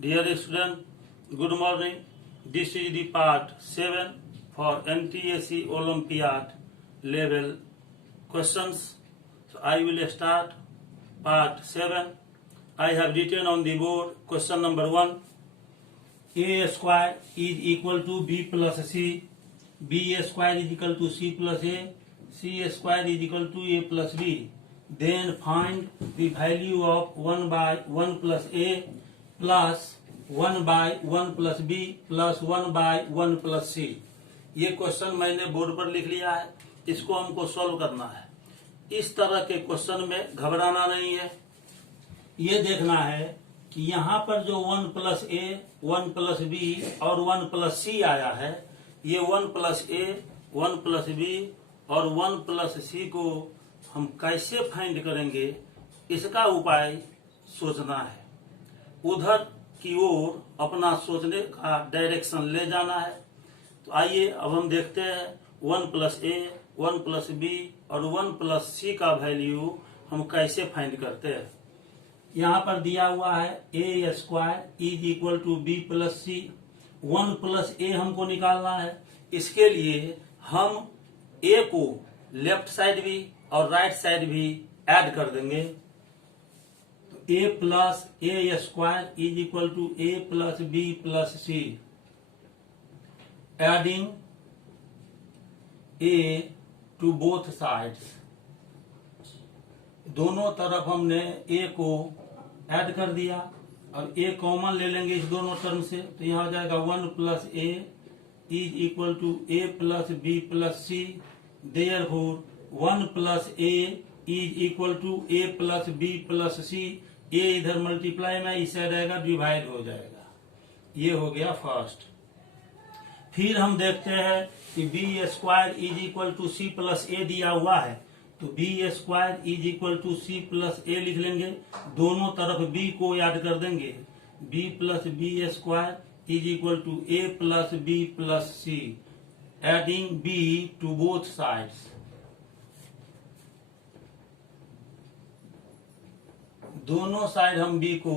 Dear student, good morning. This is the part 7 for NTSC Olympiad level questions. So I will start part 7. I have written on the board question number 1. A square is equal to B plus C. B square is equal to C plus A. C square is equal to A plus B. Then find the value of 1 by 1 plus A plus 1 by 1 plus B plus 1 by 1 plus C. ये question मैंने board पर लिख लिया है, इसको हमको solve करना है। इस तरह के क्वेश्चन में घबराना नहीं है। ये देखना है कि यहाँ पर जो 1 प्लस ए 1 प्लस बी और 1 प्लस सी आया है, ये 1 प्लस ए 1 प्लस बी और 1 प्लस सी को हम कैसे फाइंड करेंगे, इसका उपाय सोचना है। उधर की ओर अपना सोचने का डायरेक्शन ले जाना है। तो आइए अब हम देखते हैं 1 प्लस ए 1 प्लस बी और 1 प्लस सी का वैल्यू हम कैसे फाइंड करते हैं। यहाँ पर दिया हुआ है a square is equal to b plus c. 1 plus a हमको निकालना है। इसके लिए हम ए को लेफ्ट साइड भी और राइट साइड भी ऐड कर देंगे। तो a plus a square is equal to a plus b plus c. Adding a to both sides, दोनों तरफ हमने ए को ऐड कर दिया और ए कॉमन ले लेंगे इस दोनों टर्म से। तो यहां हो जाएगा 1 plus a is equal to a plus b plus c. Therefore 1 plus a is equal to a plus b plus c. A इधर मल्टीप्लाई में इस साइड आएगा, डिवाइड हो जाएगा। ये हो गया फर्स्ट। फिर हम देखते हैं कि b square is equal to c plus a दिया हुआ है, तो b square is equal to c plus a लिख लेंगे। दोनों तरफ बी को याद कर देंगे। B plus b square is equal to a plus b plus c. Adding b to both sides, दोनों साइड हम बी को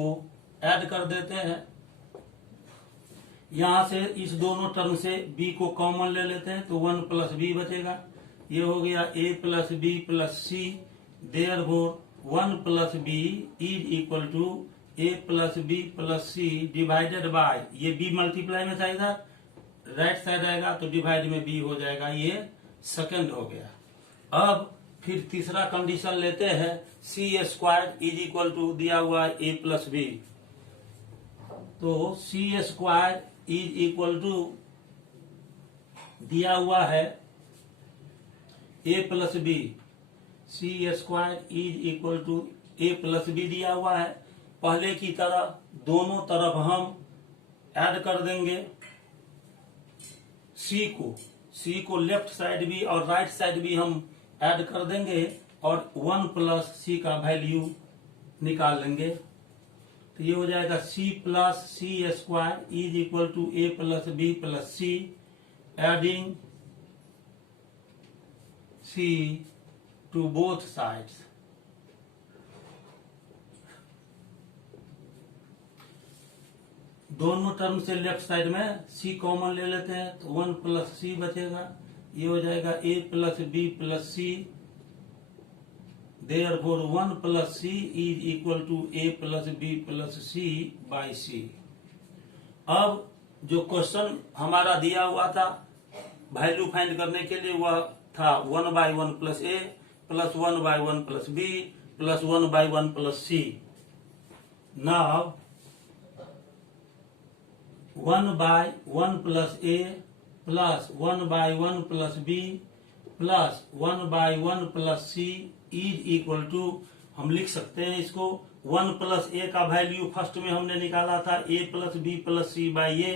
ऐड कर देते हैं। यहां से इस दोनों टर्म से बी को कॉमन ले लेते हैं, तो 1 प्लस बी बचेगा। ये हो गया a plus b plus c. Therefore 1 plus b is equal to a plus b plus c divided by, ये बी मल्टीप्लाई में जाएगा, राइट साइड आएगा तो डिवाइड में बी हो जाएगा। ये सेकंड हो गया। अब फिर तीसरा कंडीशन लेते हैं। C square is equal to दिया हुआ है ए प्लस बी, तो c square is equal to दिया हुआ है a plus b. C square is equal to a plus b दिया हुआ है। पहले की तरह दोनों तरफ हम ऐड कर देंगे सी को लेफ्ट साइड भी और राइट साइड भी हम ऐड कर देंगे और 1 प्लस सी का वैल्यू निकाल लेंगे। तो ये हो जाएगा c plus c square is equal to a plus b plus c. Adding c to both sides, दोनों टर्म से लेफ्ट साइड में सी कॉमन ले लेते हैं, तो 1 प्लस सी बचेगा। ये हो जाएगा a plus b plus c. Therefore 1 plus c is equal to a plus b plus c by c. अब जो क्वेश्चन हमारा दिया हुआ था वैल्यू फाइंड करने के लिए, वह था 1 by 1 plus a plus 1 by 1 plus b plus 1 by 1 plus c. Now 1 by 1 plus a plus 1 by 1 plus b plus 1 by 1 plus c is equal to, हम लिख सकते हैं इसको 1 प्लस ए का वैल्यू फर्स्ट में हमने निकाला था a plus b plus c by a.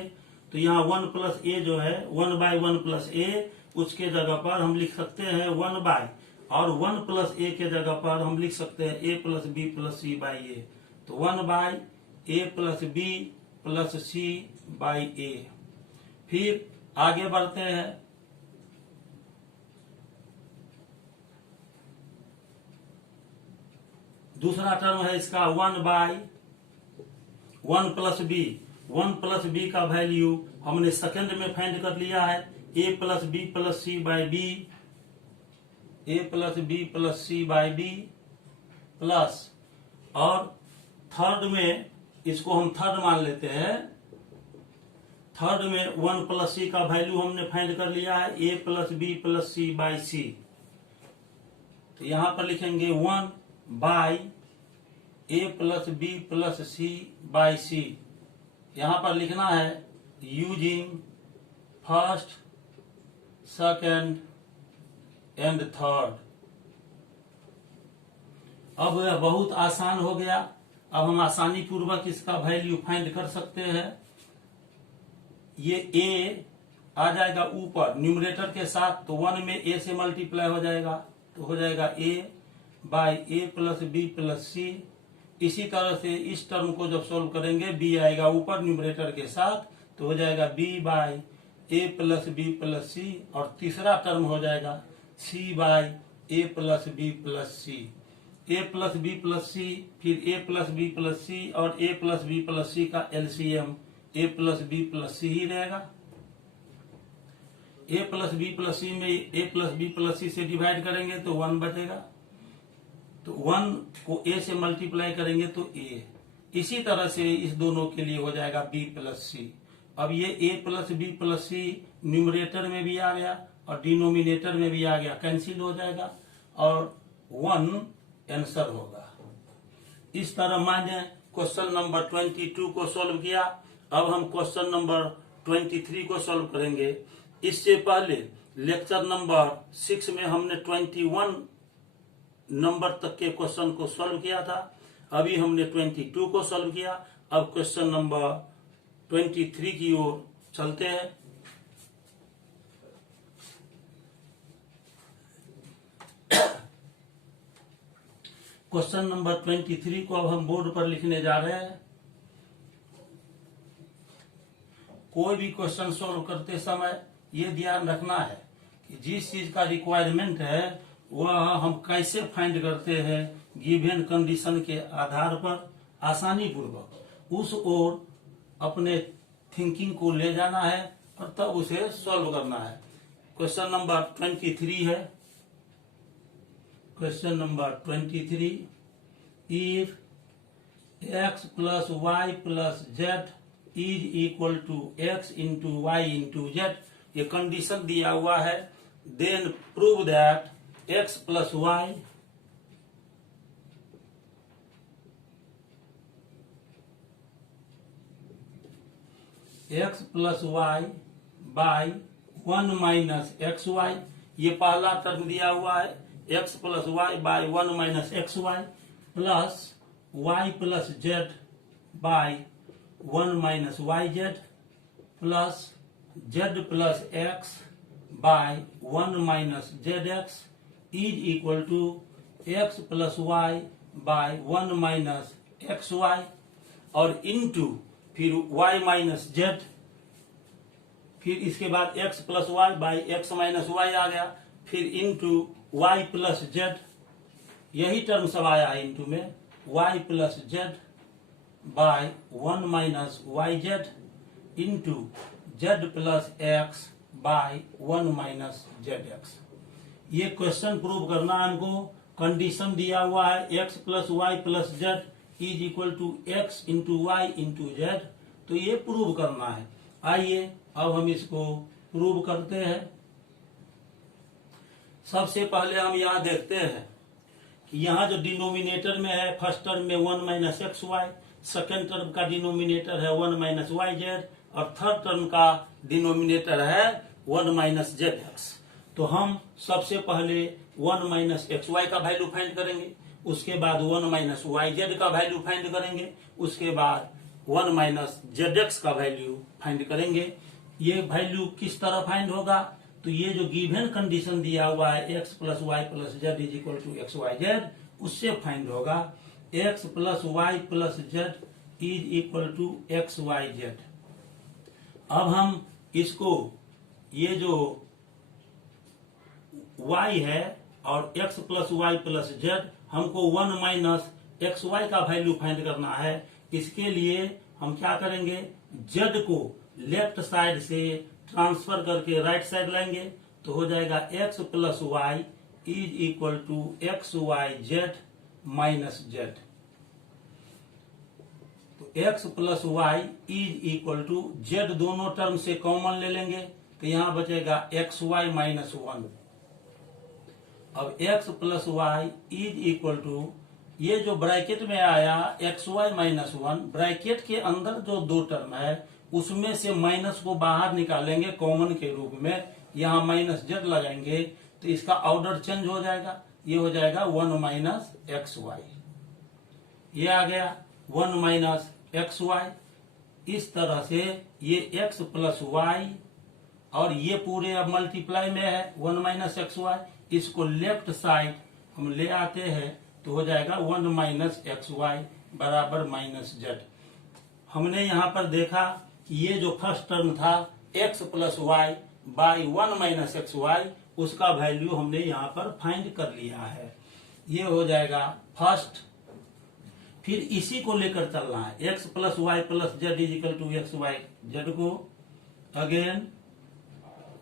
तो यहाँ 1 प्लस ए जो है 1 बाई 1 प्लस ए, उसके जगह पर हम लिख सकते हैं 1 बाई, और 1 प्लस ए के जगह पर हम लिख सकते हैं a plus b plus c by a. तो 1 by a plus b plus c by a. फिर आगे बढ़ते हैं। दूसरा टर्म है इसका 1 by 1 plus b, 1 plus b का वैल्यू हमने सेकंड में फाइंड कर लिया है, a plus b plus c by b, a plus b plus c by b plus, और थर्ड में इसको हम थर्ड मान लेते हैं, थर्ड में 1 प्लस सी का वैल्यू हमने फाइंड कर लिया है, a plus b plus c by c. तो यहां पर लिखेंगे 1 by a plus b plus c by c. यहां पर लिखना है using first, second and third. अब यह बहुत आसान हो गया। अब हम आसानी पूर्वक इसका वैल्यू फाइंड कर सकते हैं। ये ए आ जाएगा ऊपर न्यूमरेटर के साथ, तो 1 में ए से मल्टीप्लाई हो जाएगा, तो हो जाएगा a by a plus b plus c. इसी तरह से इस टर्म को जब सोल्व करेंगे, बी आएगा ऊपर न्यूमरेटर के साथ, तो हो जाएगा b by a plus b plus c, और तीसरा टर्म हो जाएगा c by a plus b plus c. A plus b plus c, फिर a plus b plus c और a plus b plus c का LCM a plus b plus c ही रहेगा। A plus b plus c में a plus b plus c से divide करेंगे तो 1 बचेगा, तो 1 को ए से मल्टीप्लाई करेंगे तो ए। इसी तरह से इस दोनों के लिए हो जाएगा बी प्लस सी। अब ये ए प्लस बी प्लस सी न्यूमरेटर में भी आ गया और डिनोमिनेटर में भी आ गया, कैंसिल हो जाएगा और 1 आंसर होगा। इस तरह माने क्वेश्चन नंबर 22 को सॉल्व किया। अब हम क्वेश्चन नंबर 23 को सॉल्व करेंगे। इससे पहले लेक्चर नंबर 6 में हमने 21 नंबर तक के क्वेश्चन को सॉल्व किया था। अभी हमने 22 को सॉल्व किया। अब क्वेश्चन नंबर 23 की ओर चलते हैं। क्वेश्चन नंबर 23 को अब हम बोर्ड पर लिखने जा रहे हैं। कोई भी क्वेश्चन सॉल्व करते समय ये ध्यान रखना है कि जिस चीज का रिक्वायरमेंट है वह हम कैसे फाइंड करते हैं, गिवन कंडीशन के आधार पर आसानी पूर्वक उस ओर अपने थिंकिंग को ले जाना है और तब उसे सॉल्व करना है। क्वेश्चन नंबर 23 है। Question number 23, if x plus y plus z is equal to x into y into z, ये कंडीशन दिया हुआ है। Then prove that x plus y x plus y by 1 minus x y, ये पहला term दिया हुआ है। x plus y by 1 minus x y plus y plus z by 1 minus y z plus z plus x by 1 minus z x is equal to x plus y by 1 minus x y, और into फिर y minus z, फिर इसके बाद x plus y by x minus y आ गया, फिर into y plus z, यही term सब आया है इनटू में, y plus z by 1 minus y z into z plus x by 1 minus z x. ये क्वेश्चन प्रूव करना है हमको। कंडीशन दिया हुआ है x plus y plus z is equal to x into y into z, तो ये prove करना है। आइए अब हम इसको प्रूव करते हैं। सबसे पहले हम यहाँ देखते हैं कि यहाँ जो डिनोमिनेटर में है, फर्स्ट टर्म में 1 minus x y, second term का डिनोमिनेटर है 1 माइनस वाई जेड, और थर्ड टर्म का डिनोमिनेटर है 1 माइनस जेड एक्स। तो हम सबसे पहले 1 माइनस एक्स वाई का वैल्यू फाइंड करेंगे, उसके बाद 1 माइनस वाई जेड का वैल्यू फाइंड करेंगे, उसके बाद 1 माइनस जेड एक्स का वैल्यू फाइंड करेंगे। ये वैल्यू किस तरह फाइंड होगा, तो ये जो गिवन कंडीशन दिया हुआ है x plus y plus z is equal to x y z, उससे फाइंड होगा x plus y plus z is equal to x y z. अब हम इसको, ये जो y है और x plus y plus z, हमको 1 माइनस एक्स वाई का वैल्यू फाइंड करना है। इसके लिए हम क्या करेंगे, जेड को लेफ्ट साइड से ट्रांसफर करके राइट साइड लाएंगे, तो हो जाएगा x plus y is equal to x y z minus z. तो x plus y is equal to z दोनों टर्म से कॉमन ले लेंगे, तो यहां बचेगा एक्स वाई माइनस वन। अब x plus y is equal to, ये जो ब्रैकेट में आया x y minus one, bracket के अंदर जो दो टर्म है उसमें से माइनस को बाहर निकालेंगे कॉमन के रूप में, यहां माइनस जेड लगाएंगे, तो इसका ऑर्डर चेंज हो जाएगा, ये हो जाएगा 1 माइनस एक्स वाई। ये आ गया 1 माइनस एक्स वाई। इस तरह से ये एक्स प्लस वाई और ये पूरे अब मल्टीप्लाई में है 1 माइनस एक्स वाई, इसको लेफ्ट साइड हम ले आते हैं तो हो जाएगा 1 माइनस एक्स वाई बराबर माइनस जेड। हमने यहाँ पर देखा कि ये जो फर्स्ट टर्म था x plus y by 1 minus x y, उसका वैल्यू हमने यहाँ पर फाइंड कर लिया है। ये हो जाएगा फर्स्ट। फिर इसी को लेकर चलना है, x plus y plus z is equal to x y z को again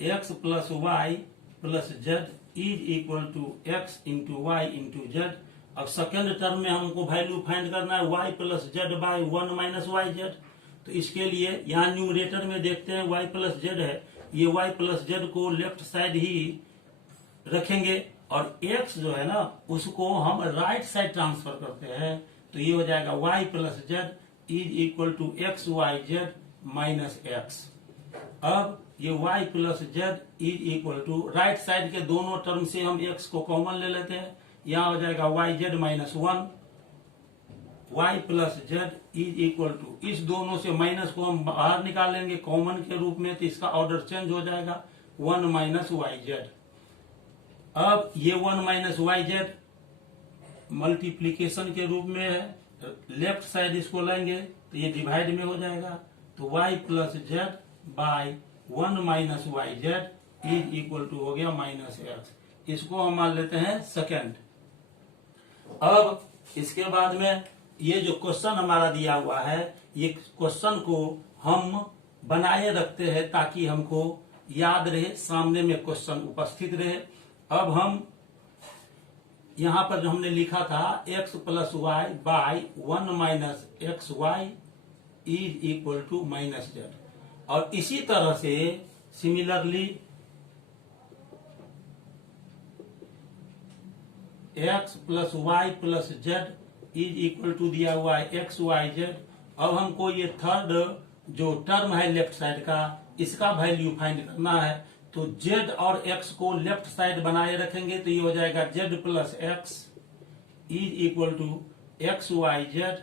x plus y plus z is equal to x into y into z. अब सेकेंड टर्म में हमको वैल्यू फाइंड करना है y plus z by 1 minus y z. तो इसके लिए यहाँ न्यूमरेटर में देखते हैं वाई प्लस जेड है, ये वाई प्लस जेड को लेफ्ट साइड ही रखेंगे और एक्स जो है ना उसको हम राइट साइड ट्रांसफर करते हैं, तो ये हो जाएगा y plus z is equal to x y z minus x. अब ये y plus z is equal to right side के दोनों टर्म से हम x को कॉमन ले लेते हैं, यहां हो जाएगा y z minus one, y plus z is equal to, इस दोनों से माइनस को हम बाहर निकालेंगे कॉमन के रूप में, तो इसका ऑर्डर चेंज हो जाएगा 1 माइनस वाई जेड। अब ये 1 माइनस वाई जेड मल्टीप्लीकेशन के रूप में है, लेफ्ट साइड इसको लेंगे तो ये डिवाइड में हो जाएगा, तो y plus z by 1 minus y z is equal to हो गया माइनस एक्स। इसको हम मान लेते हैं सेकेंड। अब इसके बाद में ये जो क्वेश्चन हमारा दिया हुआ है, ये क्वेश्चन को हम बनाए रखते हैं ताकि हमको याद रहे, सामने में क्वेश्चन उपस्थित रहे। अब हम यहां पर जो हमने लिखा था x plus y by 1 minus x y is equal to minus z, और इसी तरह से similarly x plus y plus z is equal to दिया हुआ है एक्स वाई जेड। अब हमको ये थर्ड जो टर्म है लेफ्ट साइड का, इसका वैल्यू फाइंड करना है, तो z और x को लेफ्ट साइड बनाए रखेंगे, तो ये हो जाएगा z plus x is equal to x y z,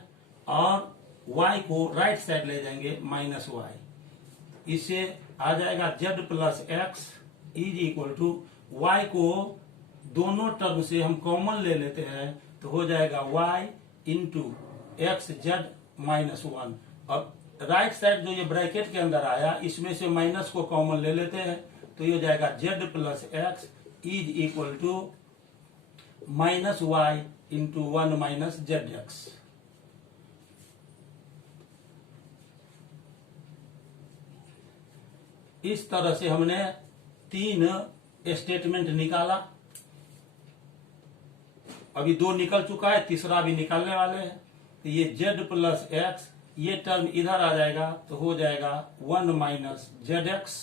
और y को राइट साइड ले जाएंगे माइनस वाई। इससे आ जाएगा z plus x is equal to, y को दोनों टर्म से हम कॉमन ले लेते हैं, तो हो जाएगा y into x Z minus one. अब राइट साइड जो ये ब्रैकेट के अंदर आया इसमें से माइनस को कॉमन ले लेते हैं, तो ये हो जाएगा z plus x is equal to minus y into 1 minus z x. इस तरह से हमने 3 स्टेटमेंट निकाला, अभी 2 निकल चुका है, तीसरा भी निकालने वाले हैं। तो ये z प्लस एक्स, ये टर्म इधर आ जाएगा तो हो जाएगा 1 minus z x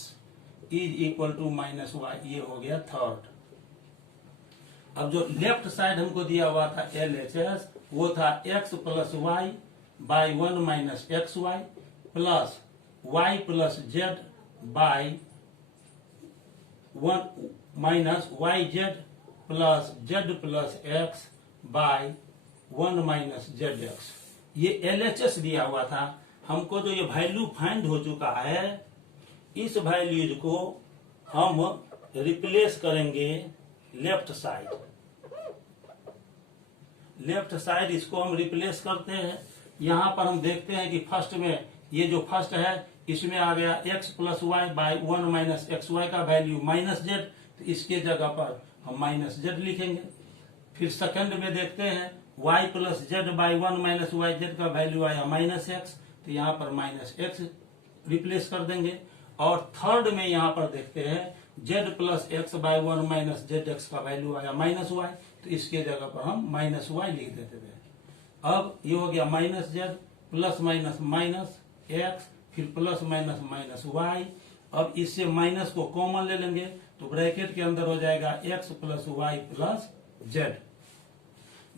is equal to minus y, ये हो गया थर्ड। अब जो लेफ्ट साइड हमको दिया हुआ था LHS, वो था x plus y by 1 minus x y plus y plus z by 1 minus y z plus z plus x by 1 minus z x. ये LHS दिया हुआ था, हमको जो ये वैल्यू फाइंड हो चुका है, इस वैल्यूज को हम रिप्लेस करेंगे लेफ्ट साइड। लेफ्ट साइड इसको हम रिप्लेस करते हैं। यहां पर हम देखते हैं कि फर्स्ट में ये जो फर्स्ट है इसमें आ गया x plus y by 1 minus x y का वैल्यू माइनस जेड, तो इसके जगह पर हम माइनस जेड लिखेंगे। फिर सेकंड में देखते हैं y plus z by 1 minus y z का वैल्यू आया माइनस एक्स, तो तो यहाँ पर माइनस एक्स रिप्लेस कर देंगे। और थर्ड में यहाँ पर देखते हैं z plus x by 1 minus z x का वैल्यू आया माइनस वाई, तो इसके जगह पर हम माइनस वाई लिख देते थे। अब ये हो गया minus z plus minus minus x, फिर प्लस माइनस माइनस वाई। अब इससे माइनस को कॉमन ले लेंगे तो ब्रैकेट के अंदर हो जाएगा x plus y plus z.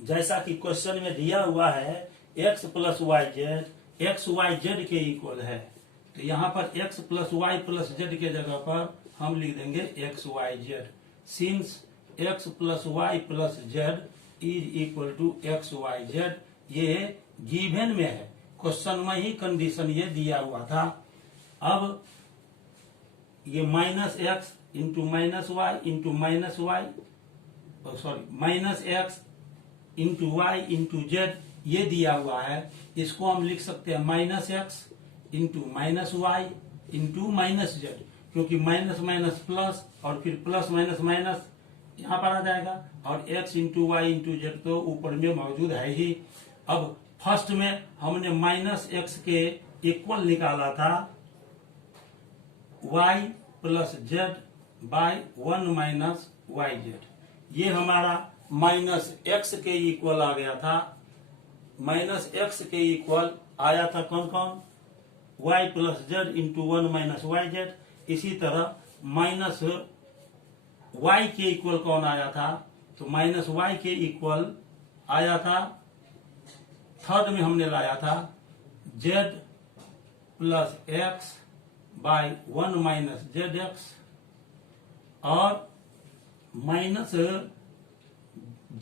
जैसा कि क्वेश्चन में दिया हुआ है x plus y z x y z के इक्वल है, तो यहाँ पर x plus y plus z के जगह पर हम लिख देंगे x y z. Since x plus y plus z is equal to x y z, ये गिवन में है, क्वेश्चन में ही कंडीशन ये दिया हुआ था। अब ये minus x into minus y sorry minus x into y into z ये दिया हुआ है, इसको हम लिख सकते हैं minus x into minus y into minus z, क्योंकि माइनस माइनस प्लस और फिर प्लस माइनस माइनस यहाँ पर आ जाएगा, और x into y into z तो ऊपर में मौजूद है ही। अब फर्स्ट में हमने माइनस एक्स के इक्वल निकाला था y plus z by 1 minus y z, ये हमारा माइनस एक्स के इक्वल आ गया था। माइनस एक्स के इक्वल आया था कौन कौन, y plus z into 1 minus y z. इसी तरह माइनस y के इक्वल कौन आया था, तो माइनस y के इक्वल आया था, थर्ड में हमने लाया था z plus x by 1 minus z x, और माइनस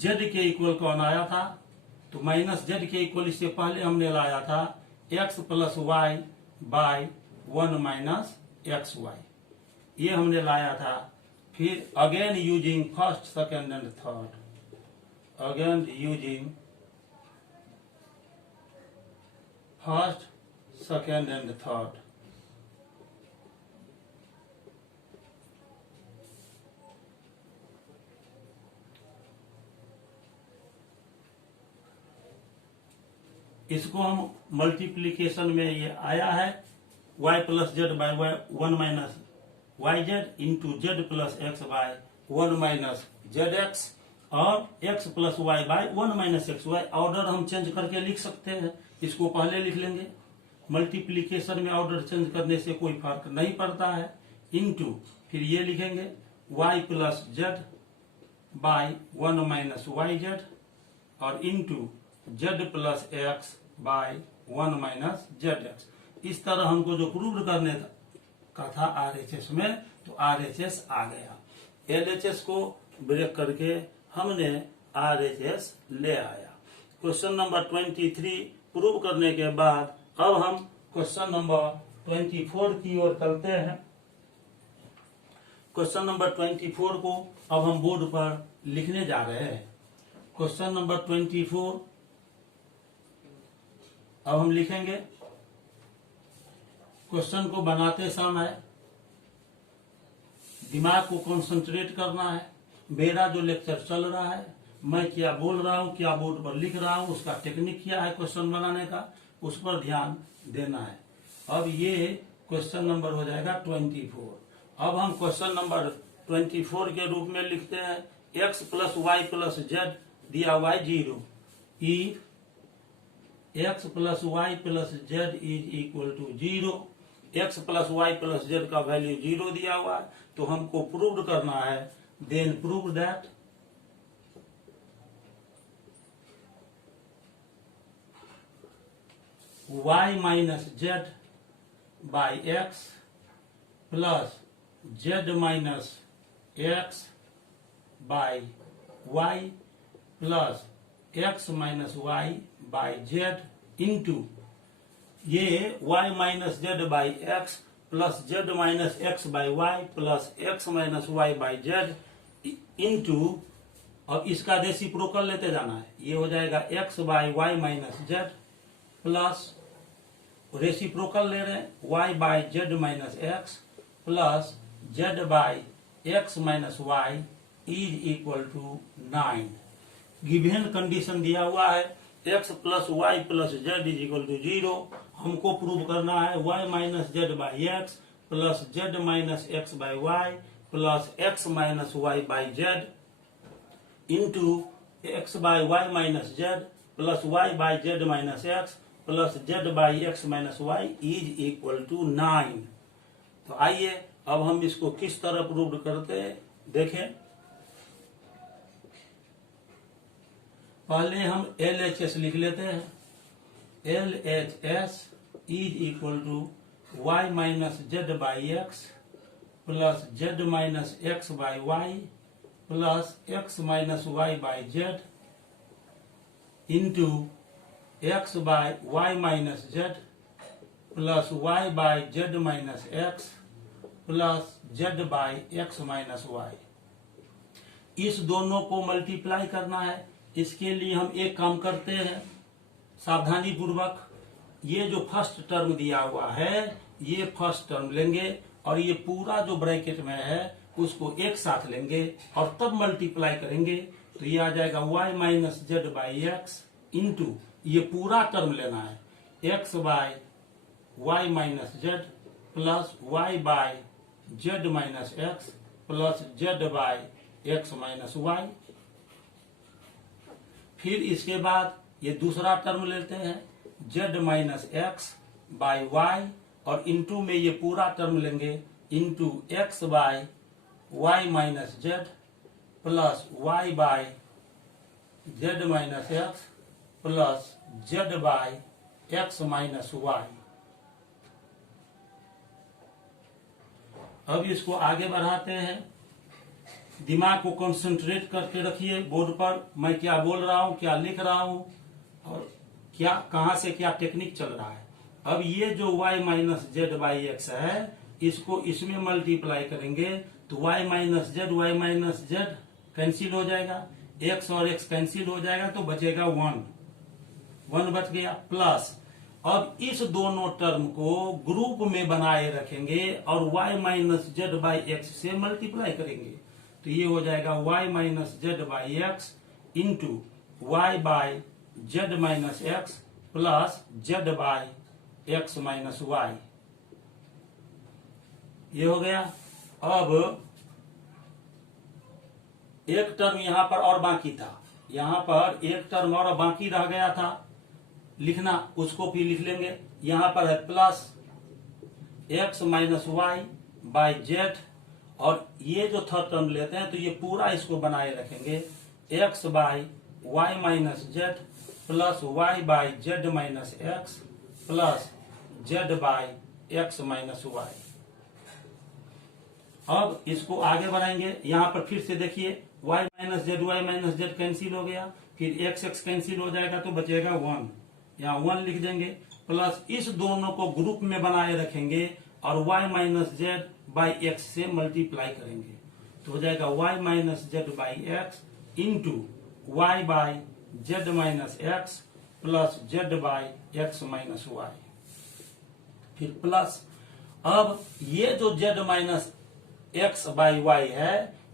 z के इक्वल कौन आया था, तो माइनस z के इक्वल इससे पहले हमने लाया था x plus y by 1 minus x y, ये हमने लाया था। फिर again using first second and third, again using first second and third, इसको हम मल्टीप्लीकेशन में ये आया है y plus z by 1 minus y z into z plus x by 1 minus z x, और x plus y by 1 minus x y. Order हम change करके लिख सकते हैं, इसको पहले लिख लेंगे, मल्टीप्लीकेशन में ऑर्डर चेंज करने से कोई फर्क नहीं पड़ता है, इंटू फिर ये लिखेंगे y plus z by 1 minus y z, और into z plus x by 1 minus z x. इस तरह हमको जो प्रूव करने का था RHS में, तो RHS आ गया। LHS को ब्रेक करके हमने RHS ले आया। क्वेश्चन नंबर 23 प्रूव करने के बाद अब हम क्वेश्चन नंबर 24 की ओर चलते हैं। क्वेश्चन नंबर 24 को अब हम बोर्ड पर लिखने जा रहे हैं। क्वेश्चन नंबर 24 अब हम लिखेंगे। क्वेश्चन को बनाते समय दिमाग को कंसंट्रेट करना है। मेरा जो लेक्चर चल रहा है, मैं क्या बोल रहा हूँ, क्या बोर्ड पर लिख रहा हूँ, उसका टेक्निक क्या है क्वेश्चन बनाने का, उस पर ध्यान देना है। अब ये क्वेश्चन नंबर हो जाएगा 24। अब हम क्वेश्चन नंबर 24 के रूप में लिखते हैं x plus y plus z दिया हुआ है 0, if x plus y plus z is equal to 0, x plus y plus z का वैल्यू 0 दिया हुआ है, तो हमको प्रूव करना है। Then prove that y minus z by x plus z minus x by y plus x minus y by z into ये y minus z by x plus z minus x by y plus x minus y by z into, अब इसका reciprocal लेते जाना है, ये हो जाएगा x by y minus z plus reciprocal ले रहे हैं y by z minus x plus z by x minus y is equal to 9। Given condition दिया हुआ है x plus y plus z is equal to 0। हमको prove करना है y minus z by x plus z minus x by y plus x minus y by z into x by y minus z plus y by z minus x plus z by x minus y is equal to 9। तो आइए अब हम इसको किस तरह prove करते देखें। पहले हम LHS लिख लेते हैं। LHS is equal to y minus z by x plus z minus x by y plus x minus y by z into x by y minus z plus y by z minus x plus z by x minus y. इस दोनों को multiply करना है। इसके लिए हम एक काम करते हैं सावधानी पूर्वक। ये जो फर्स्ट टर्म दिया हुआ है ये फर्स्ट टर्म लेंगे और ये पूरा जो ब्रैकेट में है उसको एक साथ लेंगे और तब मल्टीप्लाई करेंगे। तो ये आ जाएगा y minus z by x into ये पूरा टर्म लेना है x by y minus z plus y by z minus x plus z by x minus y. फिर इसके बाद ये दूसरा टर्म लेते हैं z minus x by y और इंटू में ये पूरा टर्म लेंगे into x by y minus z plus y by z minus x plus z by x minus y. अब इसको आगे बढ़ाते हैं। दिमाग को कंसंट्रेट करके रखिए बोर्ड पर, मैं क्या बोल रहा हूं, क्या लिख रहा हूं और क्या कहां से क्या टेक्निक चल रहा है। अब ये जो y minus z by x है इसको इसमें मल्टीप्लाई करेंगे तो y माइनस जेड कैंसिल हो जाएगा, x और x कैंसिल हो जाएगा तो बचेगा 1 बच गया। प्लस अब इस दोनों टर्म को ग्रुप में बनाए रखेंगे और y minus z by x से मल्टीप्लाई करेंगे तो ये हो जाएगा y minus z by x into y by z minus x plus z by x minus y. ये हो गया। अब एक टर्म यहां पर और बाकी था, यहां पर एक टर्म और बाकी रह गया था लिखना, उसको भी लिख लेंगे। यहां पर है plus x minus y by z और ये जो थर्ड टर्म लेते हैं तो ये पूरा इसको बनाए रखेंगे x by y minus z plus y by z minus x plus z by x minus y. अब इसको आगे बढ़ाएंगे। यहां पर फिर से देखिए y माइनस जेड कैंसिल हो गया, फिर एक्स एक्स कैंसिल हो जाएगा तो बचेगा 1, यहाँ 1 लिख देंगे। प्लस इस दोनों को ग्रुप में बनाए रखेंगे और y minus z by x से मल्टीप्लाई करेंगे तो हो जाएगा y minus z by x into y by z minus x plus z by x minus y. फिर प्लस अब ये जो z minus x by y है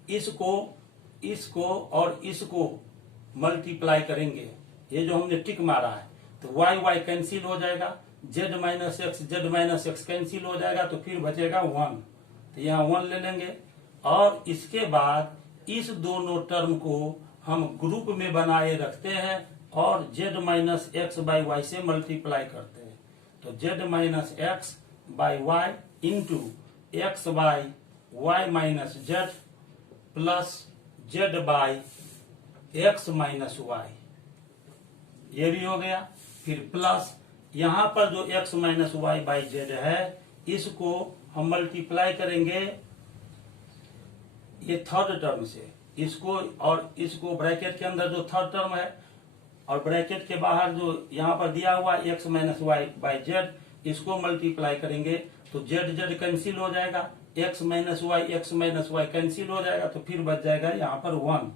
इसको और इसको मल्टीप्लाई करेंगे। ये जो हमने टिक मारा है तो वाई वाई कैंसिल हो जाएगा, जेड माइनस एक्स कैंसिल हो जाएगा तो फिर बचेगा 1, तो यहाँ 1 ले लेंगे। और इसके बाद इस दोनों टर्म को हम ग्रुप में बनाए रखते हैं और z minus x by y से मल्टीप्लाई करते हैं तो z minus x by y into x by y minus z plus z by x minus y. ये भी हो गया। फिर प्लस यहां पर जो x minus y by z है इसको हम मल्टीप्लाई करेंगे ये थर्ड टर्म से, इसको और इसको ब्रैकेट के अंदर जो थर्ड टर्म है और ब्रैकेट के बाहर जो यहां पर दिया हुआ x minus y by z इसको मल्टीप्लाई करेंगे तो जेड जेड कैंसिल हो जाएगा, एक्स माइनस वाई कैंसिल हो जाएगा तो फिर बच जाएगा यहाँ पर 1,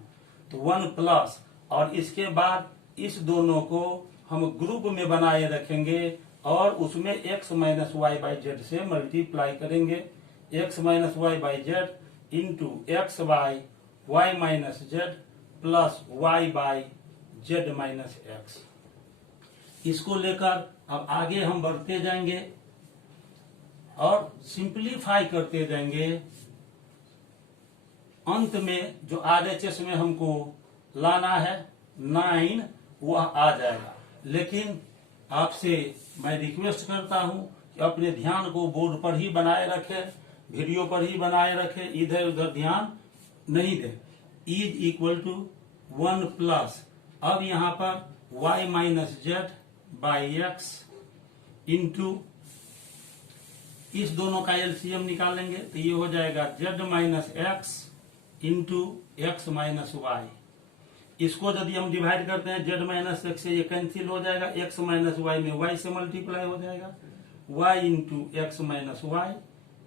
तो 1 प्लस और इसके बाद इस दोनों को हम ग्रुप में बनाए रखेंगे और उसमें x minus y by z से मल्टीप्लाई करेंगे। X minus y by z into x by y minus z plus y by z minus x. इसको लेकर अब आगे हम बढ़ते जाएंगे और सिंप्लीफाई करते जाएंगे। अंत में जो RHS में हमको लाना है 9 वह आ जाएगा। लेकिन आपसे मैं रिक्वेस्ट करता हूं कि अपने ध्यान को बोर्ड पर ही बनाए रखें, वीडियो पर ही बनाए रखें, इधर उधर ध्यान नहीं दें। इज इक्वल टू 1 प्लस, अब यहां पर y minus z by x into, इस दोनों का एलसीएम निकालेंगे तो ये हो जाएगा z minus x into x minus y. इसको यदि हम डिवाइड करते हैं z माइनस एक्स से ये कैंसिल हो जाएगा, x माइनस वाई में y से मल्टीप्लाई हो जाएगा, y into x minus y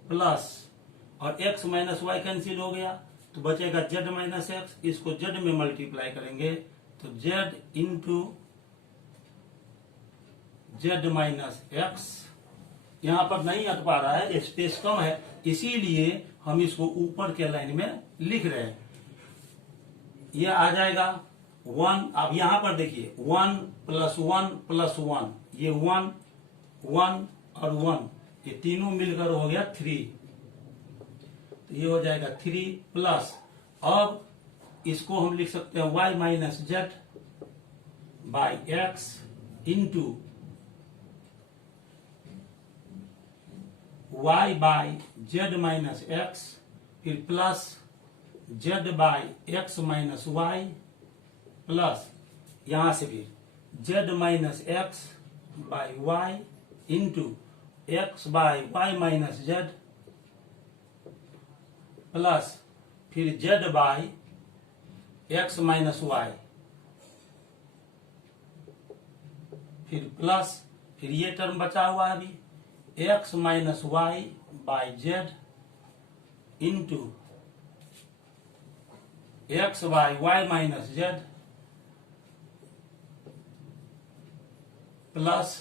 plus, और x माइनस वाई कैंसिल हो गया तो बचेगा z माइनस एक्स, इसको z में मल्टीप्लाई करेंगे तो z into z minus x. यहां पर नहीं अट पा रहा है, स्पेस कम है, इसीलिए हम इसको ऊपर के लाइन में लिख रहे हैं। ये आ जाएगा 1। अब यहां पर देखिए 1 प्लस 1 प्लस 1, ये 1 1 और 1, ये तीनों मिलकर हो गया 3, तो ये हो जाएगा 3 प्लस, अब इसको हम लिख सकते हैं y minus z by x into y by z minus x, फिर plus z by x minus y plus, यहां से फिर z minus x by y into x by y minus z plus फिर z by x minus y, फिर plus, फिर ये term बचा हुआ है अभी x minus y by z into x by y minus z plus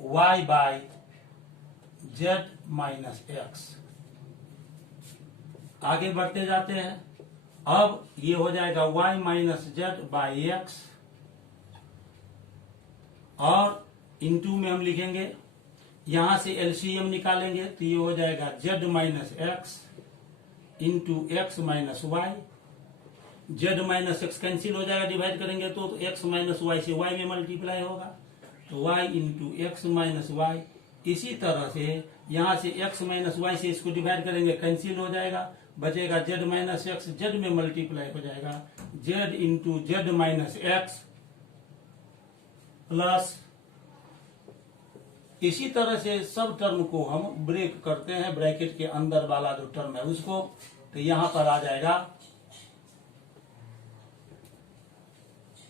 y by z minus x. आगे बढ़ते जाते हैं। अब ये हो जाएगा y minus z by x, और इनटू में हम लिखेंगे, यहां से एलसीएम निकालेंगे तो ये हो जाएगा z minus x into x minus y. Z minus x cancel हो जाएगा, डिवाइड करेंगे तो एक्स माइनस वाई से y में मल्टीप्लाई होगा, तो y into x minus y. इसी तरह से यहां से x माइनस वाई से इसको डिवाइड करेंगे, कैंसिल हो जाएगा, बचेगा z माइनस एक्स, जेड में मल्टीप्लाई हो जाएगा, z into z minus x plus, इसी तरह से सब टर्म को हम ब्रेक करते हैं, ब्रैकेट के अंदर वाला जो टर्म है उसको, तो यहां पर आ जाएगा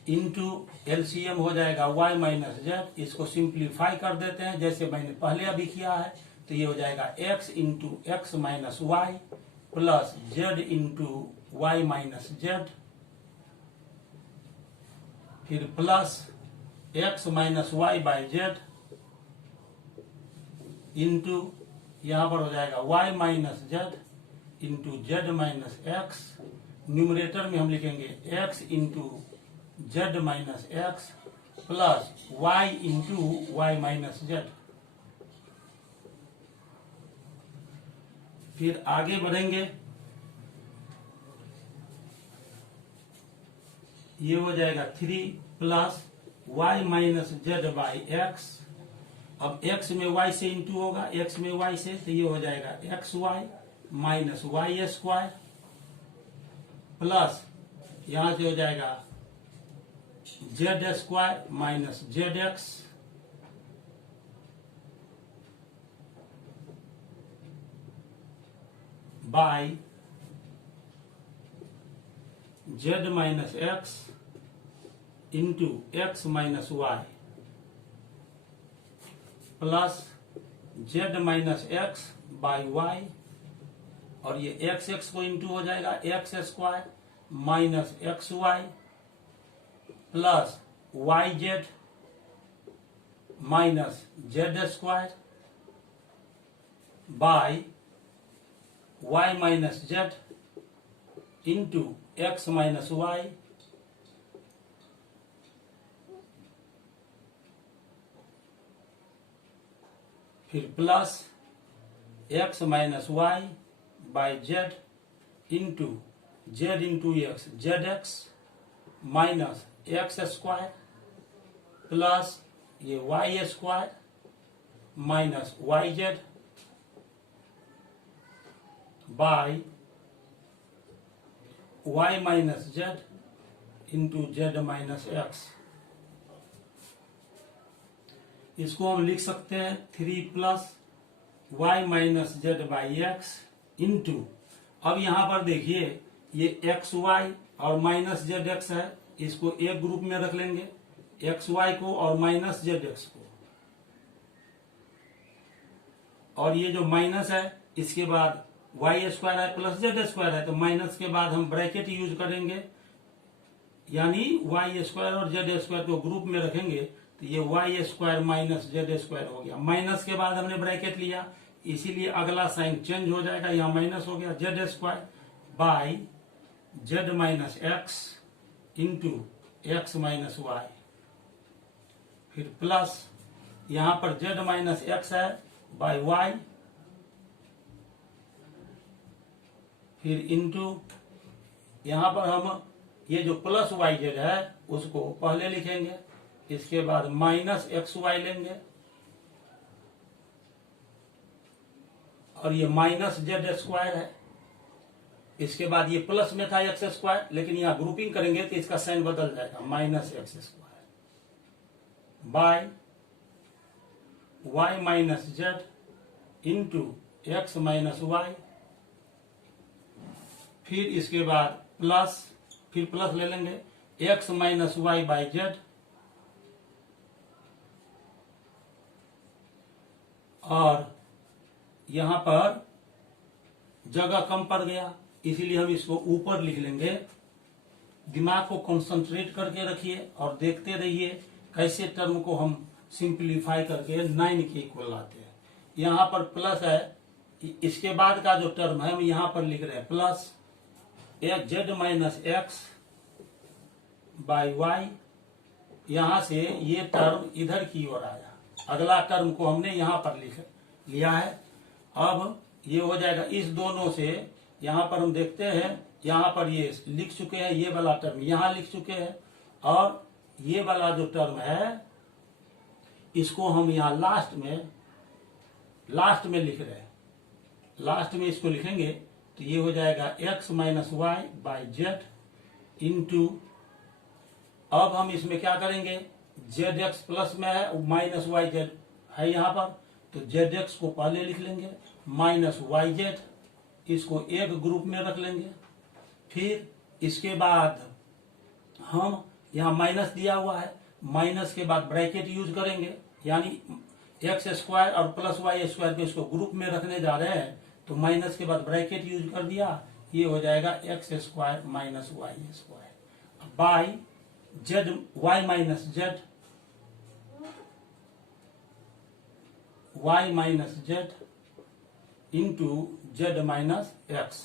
इंटू एलसीएम हो जाएगा y माइनस जेड। इसको सिंप्लीफाई कर देते हैं जैसे मैंने पहले अभी किया है, तो ये हो जाएगा x into x minus y plus z into y minus z, फिर plus x minus y by z into, यहां पर हो जाएगा y minus z into z minus x. Numerator में हम लिखेंगे x into z minus x plus y into y minus z. फिर आगे बढ़ेंगे, ये हो जाएगा 3 plus y minus z by x. अब x में y से इंटू होगा, x में y से, तो ये हो जाएगा x y minus y square plus, यहां से हो जाएगा z square minus z x by z minus x into x minus y plus z minus x by y, और ये एक्स एक्स को इंटू हो जाएगा x square minus x y plus y z minus z square by y minus z into x minus y फिर plus x minus y by z into z into x, z x minus x square plus ये y square minus y z by y minus z into z minus x. इसको हम लिख सकते हैं 3 plus y minus z by x into, अब यहां पर देखिए ये एक्स वाई और माइनस जेड एक्स है, इसको एक ग्रुप में रख लेंगे, एक्स वाई को और माइनस जेड एक्स को, और ये जो माइनस है इसके बाद वाई स्क्वायर है प्लस जेड स्क्वायर है, तो माइनस के बाद हम ब्रैकेट यूज करेंगे, यानी वाई स्क्वायर और जेड स्क्वायर को ग्रुप में रखेंगे तो ये y square minus z square हो गया। माइनस के बाद हमने ब्रैकेट लिया, इसीलिए अगला साइन चेंज हो जाएगा, यहां माइनस हो गया, z square by z minus x into x minus y, फिर प्लस यहां पर जेड माइनस एक्स है बाई वाई, फिर इंटू यहां पर हम ये जो प्लस वाई जेड है उसको पहले लिखेंगे, इसके बाद माइनस एक्स वाई लेंगे, और ये माइनस जेड स्क्वायर है, इसके बाद ये प्लस में था एक्स स्क्वायर, लेकिन यहां ग्रुपिंग करेंगे तो इसका साइन बदल जाएगा, minus x square by y minus z into x minus y, फिर इसके बाद प्लस, फिर प्लस ले लेंगे x minus y by z, और यहां पर जगह कम पड़ गया इसीलिए हम इसको ऊपर लिख लेंगे। दिमाग को कंसंट्रेट करके रखिए और देखते रहिए कैसे टर्म को हम सिंप्लीफाई करके 9 के इक्वल लाते हैं। यहां पर प्लस है, इसके बाद का जो टर्म है हम यहां पर लिख रहे हैं प्लस एक z minus x by y, यहां से ये टर्म इधर की ओर आया, अगला टर्म को हमने यहां पर लिख लिया है। अब ये हो जाएगा इस दोनों से, यहां पर हम देखते हैं यहां पर ये लिख चुके हैं, ये वाला टर्म यहां लिख चुके हैं, और ये वाला जो टर्म है इसको हम यहां लास्ट में लिख रहे हैं, लास्ट में इसको लिखेंगे तो ये हो जाएगा x minus y by z into, अब हम इसमें क्या करेंगे, जेड एक्स प्लस में है माइनस वाई जेड है यहां पर, तो जेड एक्स को पहले लिख लेंगे माइनस वाई जेड, इसको एक ग्रुप में रख लेंगे, फिर इसके बाद हम यहां माइनस दिया हुआ है, माइनस के बाद ब्रैकेट यूज करेंगे, यानी एक्स स्क्वायर और प्लस वाई स्क्वायर को इसको ग्रुप में रखने जा रहे हैं तो माइनस के बाद ब्रैकेट यूज कर दिया, ये हो जाएगा x square minus y square by z y minus z, y minus z into z minus x.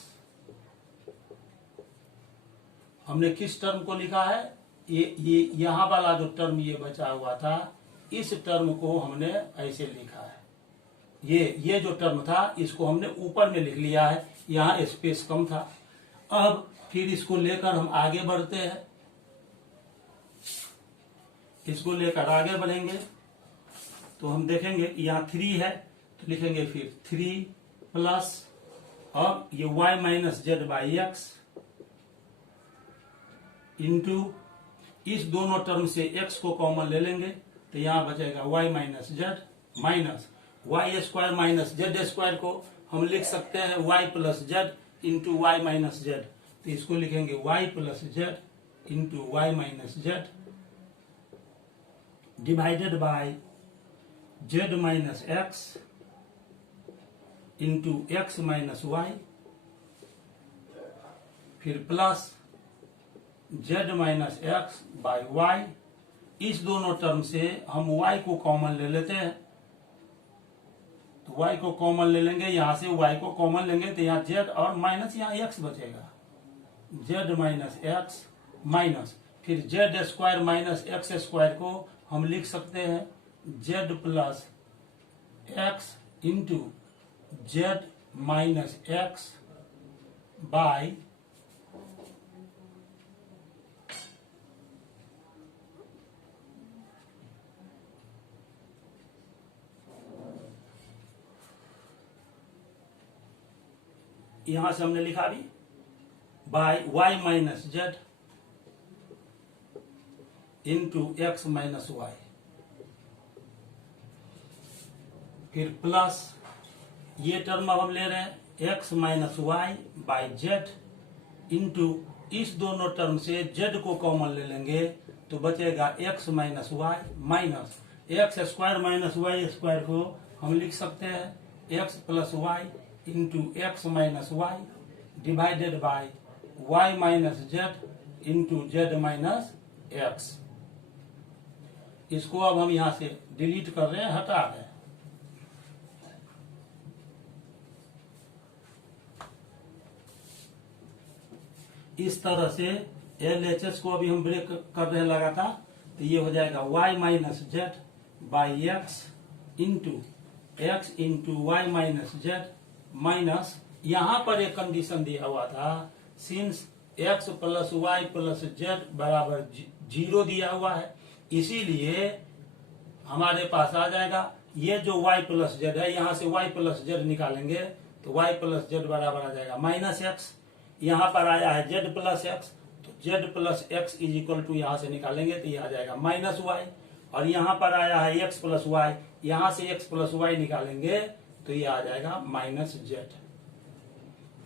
हमने किस टर्म को लिखा है, ये यहां वाला जो टर्म ये बचा हुआ था इस टर्म को हमने ऐसे लिखा है, ये जो टर्म था इसको हमने ऊपर में लिख लिया है, यहां स्पेस कम था। अब फिर इसको लेकर हम आगे बढ़ते हैं, इसको लेकर आगे बढ़ेंगे तो हम देखेंगे यहां 3 है तो लिखेंगे फिर 3 प्लस, अब ये y minus z by x into, इस दोनों टर्म से x को कॉमन ले लेंगे तो यहां बचेगा y minus z minus y square minus z square को हम लिख सकते हैं y plus z into y minus z, तो इसको लिखेंगे y plus z into y minus z divided by z minus x into x minus y, फिर plus z minus x by y, इस दोनों टर्म से हम y को common ले लेते हैं तो y को कॉमन ले लेंगे, यहां से y को कॉमन लेंगे तो यहाँ z और माइनस यहाँ x बचेगा, z माइनस एक्स माइनस फिर z square minus x square को हम लिख सकते हैं z plus x into z minus x by यहां से हमने लिखा भी by y minus z into x minus y, फिर प्लस ये टर्म अब हम ले रहे हैं x minus y by z into इस दोनों टर्म से जेड को कॉमन ले लेंगे तो बचेगा x minus y minus x square minus y square को हम लिख सकते हैं x plus y into x minus y divided by y minus z into z minus x. इसको अब हम यहां से डिलीट कर रहे हैं, हटा रहे हैं। इस तरह से LHS को अभी हम ब्रेक कर रहे हैं लगातार, तो ये हो जाएगा y minus z by x into y minus z minus यहां पर एक कंडीशन दिया हुआ था since x plus y plus z बराबर 0 दिया हुआ है, इसीलिए हमारे पास आ जाएगा ये जो y प्लस जेड है, यहां से y प्लस जेड निकालेंगे तो y प्लस जेड बराबर आ जाएगा माइनस एक्स। यहां पर आया है z प्लस एक्स, तो z plus x is equal to यहां से निकालेंगे तो ये आ जाएगा माइनस वाई, और यहां पर आया है x प्लस वाई, यहां से x प्लस वाई निकालेंगे तो ये आ जाएगा माइनस जेड।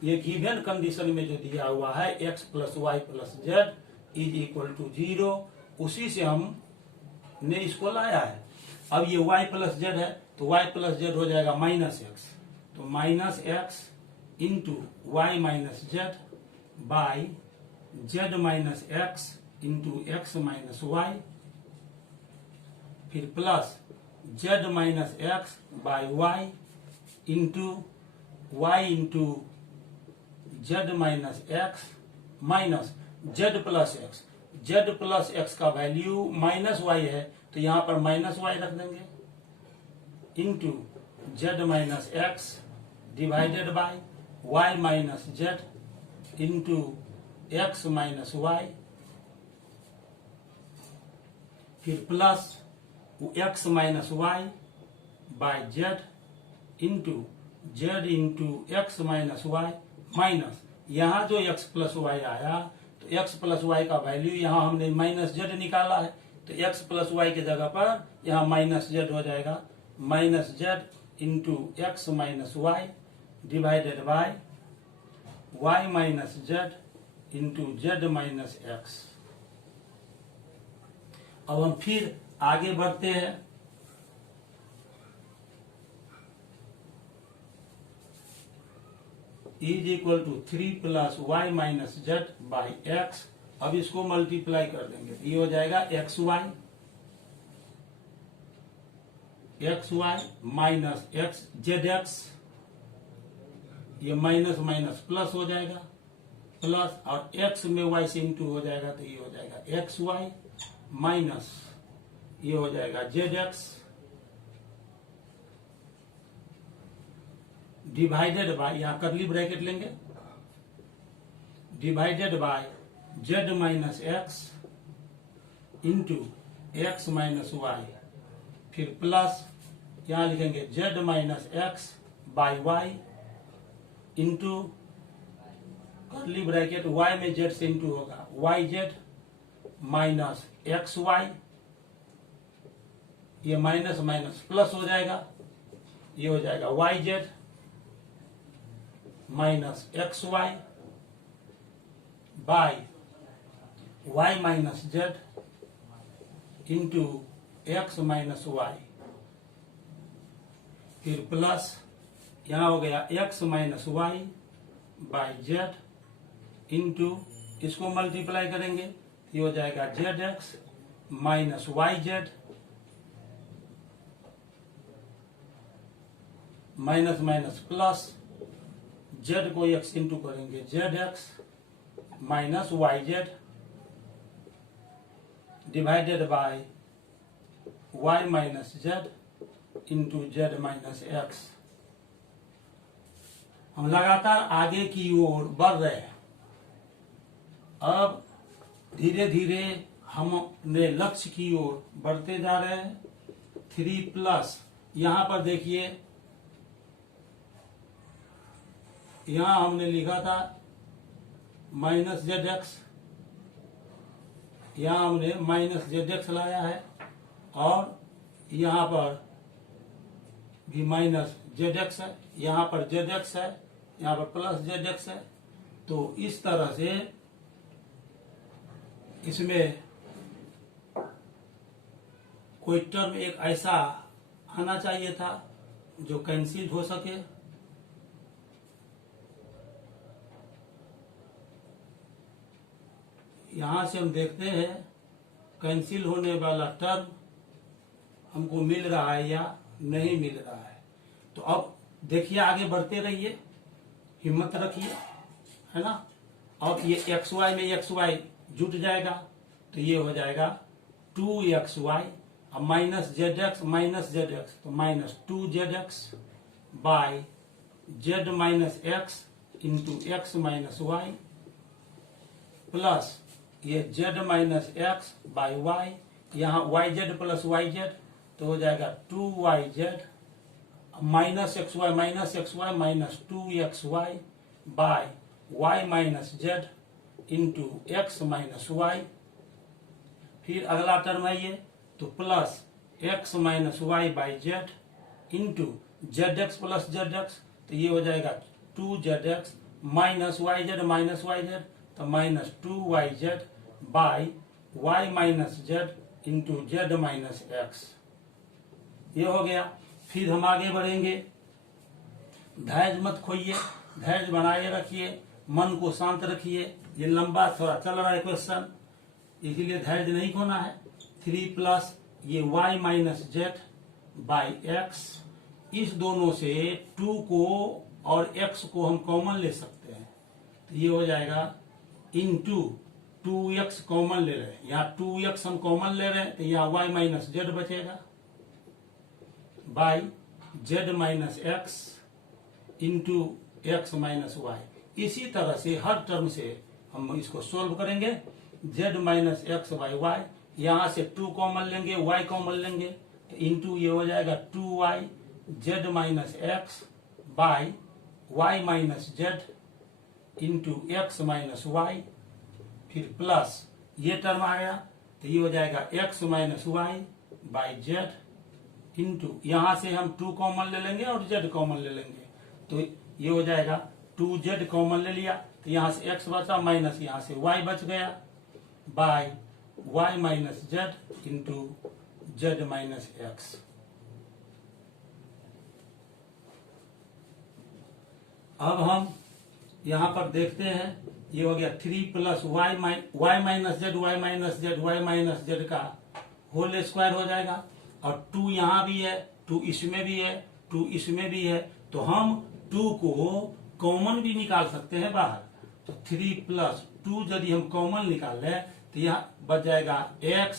ये गिवन कंडीशन में जो दिया हुआ है x plus y plus z is equal to 0, उसी से हमने इसको लाया है। अब ये y प्लस जेड है तो y प्लस जेड हो जाएगा माइनस एक्स, तो minus x into y minus z by z minus x into x minus y, फिर plus z minus x by y into y into z minus x minus z plus x. Z plus x का value minus y है तो यहां पर minus y रख देंगे into z minus x divided by y minus z into x minus y, फिर plus x minus Y by z into z into x minus y minus यहां जो x plus y आया तो x plus y का value यहां हमने minus Z निकाला है, तो एक्स प्लस वाई की जगह पर यहां माइनस जेड हो जाएगा minus z into x minus y divided by y minus z into z minus x. अब हम फिर आगे बढ़ते हैं। Is equal to 3 plus y minus z by x. अब इसको मल्टीप्लाई कर देंगे तो ये हो जाएगा x y minus x z x, ये माइनस माइनस प्लस हो जाएगा प्लस, और एक्स में वाई से इंटू हो जाएगा तो ये हो जाएगा एक्स वाई माइनस ये हो जाएगा जेड एक्स डिवाइडेड बाय, यहां करली ब्रैकेट लेंगे, divided by z minus x into x minus y, फिर प्लस यहां लिखेंगे z minus x by y into curly bracket y में z से इंटू होगा y z minus x y, ये minus minus plus हो जाएगा, ये हो जाएगा y z minus x y by y minus z into x minus y, फिर प्लस यहां हो गया x minus y by z into इसको मल्टीप्लाई करेंगे ये हो जाएगा z x minus y z minus minus plus z को एक्स इंटू करेंगे z x minus y z divided by y minus z into z minus x. हम लगातार आगे की ओर बढ़ रहे हैं। अब धीरे धीरे हम अपने लक्ष्य की ओर बढ़ते जा रहे हैं। 3 प्लस, यहां पर देखिए, यहां हमने लिखा था माइनस जेड एक्स, यहां हमने माइनस जेड एक्स लाया है, और यहां पर भी माइनस जेड एक्स है, यहां पर जेड एक्स है, यहां पर प्लस जेड एक्स है। तो इस तरह से इसमें कोई टर्म एक ऐसा आना चाहिए था जो कैंसिल हो सके। यहां से हम देखते हैं कैंसिल होने वाला टर्म हमको मिल रहा है या नहीं मिल रहा है। तो अब देखिए, आगे बढ़ते रहिए, हिम्मत रखिए, है ना। अब ये एक्स वाई में एक्स वाई जुट जाएगा, तो ये हो जाएगा 2xy, अब माइनस जेड एक्स, तो minus 2zx by z minus x into x minus y, plus ये z minus x by y, यहाँ y z plus y z, तो हो जाएगा 2yz minus x y minus 2xy by y minus z into x minus y. फिर अगला term है ये, तो plus x minus y by z into z x plus z x, तो ये हो जाएगा 2zx माइनस वाई जेड, तो minus 2yz by y minus z into z minus x. ये हो गया। फिर हम आगे बढ़ेंगे। धैर्य मत खोइए, धैर्य बनाए रखिए, मन को शांत रखिए। ये लंबा थोड़ा चल रहा है क्वेश्चन, इसीलिए धैर्य नहीं खोना है। 3 प्लस ये y minus z by x, इस दोनों से 2 को और x को हम कॉमन ले सकते हैं, तो ये हो जाएगा इंटू 2x कॉमन ले रहे हैं, यहाँ 2x हम कॉमन ले रहे हैं, तो यहाँ y माइनस जेड बचेगा by z minus x into x minus y. इसी तरह से हर टर्म से हम इसको सोल्व करेंगे। Z minus x by y, यहां से 2 कॉमन लेंगे, y कॉमन लेंगे, तो इंटू ये हो जाएगा 2y z minus x by y minus z into x minus y. फिर प्लस ये टर्म आ गया, तो ये हो जाएगा x minus y by z into, यहां से हम 2 कॉमन ले लेंगे और z कॉमन ले लेंगे, तो ये हो जाएगा 2z कॉमन ले लिया, तो यहां से x बचा, माइनस यहां से y बच गया by y minus z into z minus x. अब हम यहां पर देखते हैं, ये हो गया 3 प्लस वाई माइनस जेड का होल स्क्वायर हो जाएगा, और 2 यहां भी है, 2 इसमें भी है, 2 इसमें भी है, तो हम 2 को कॉमन भी निकाल सकते हैं बाहर। तो 3 प्लस 2 यदि हम कॉमन निकाल लें, तो यहाँ बच जाएगा x